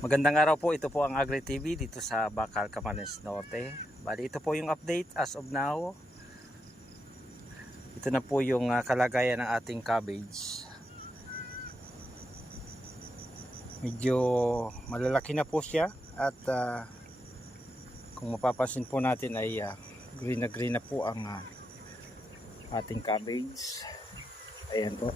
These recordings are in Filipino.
Magandang araw po, ito po ang Agri TV dito sa Bacal, Camarines Norte. Bali, ito po yung update as of now. Ito na po yung kalagayan ng ating cabbage. Medyo malalaki na po siya at kung mapapansin po natin ay green na po ang ating cabbage. Ayan po.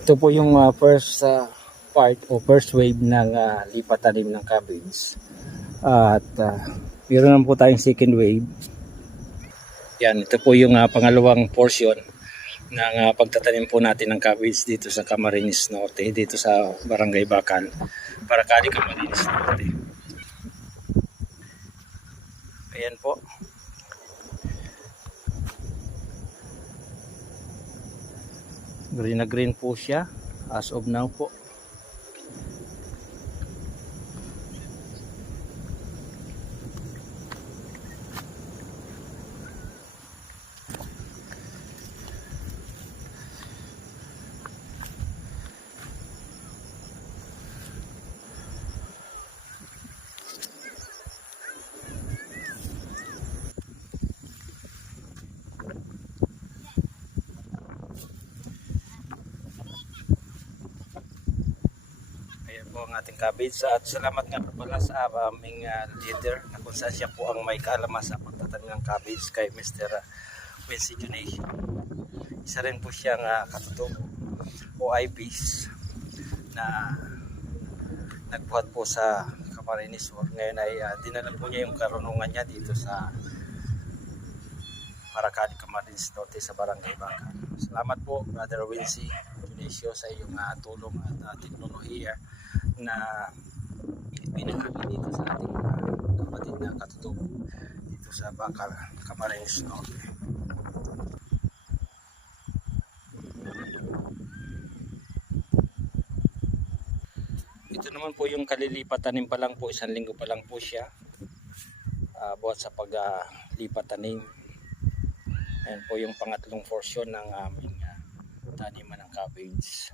Ito po yung first part o first wave ng lipat tanim ng cabbage. At meron naman po tayong second wave. Yan, ito po yung pangalawang portion ng pagtatanim po natin ng cabbage dito sa Camarines Norte, dito sa Barangay Bacal, Paracali, Camarines Norte. Ayan po. Green na green po siya as of now po. Po ang ating cabbage at salamat nga po pala sa aming leader na kung saan siya po ang may kaalaman sa pagtatanim ng cabbage kay Mr. Quincy Junation. Isa rin po siyang katutubo o IPs na nagbuhat po sa Camarines. Ngayon ay dinala po niya yung karunungan niya dito sa Paracali, Camarines Norte sa Barangay Bacal. Salamat po Brother Quincy Junation sa iyong tulong at teknolohiya na pinakabili dito sa ating kapatid na katutubo dito sa Bacal, Camarines Norte. Ito naman po yung kalilipat tanim pa lang po, 1 linggo pa lang po siya buhat sa paglipat tanim. Ayan po yung pangatlong portion ng aming taniman ng cabbage.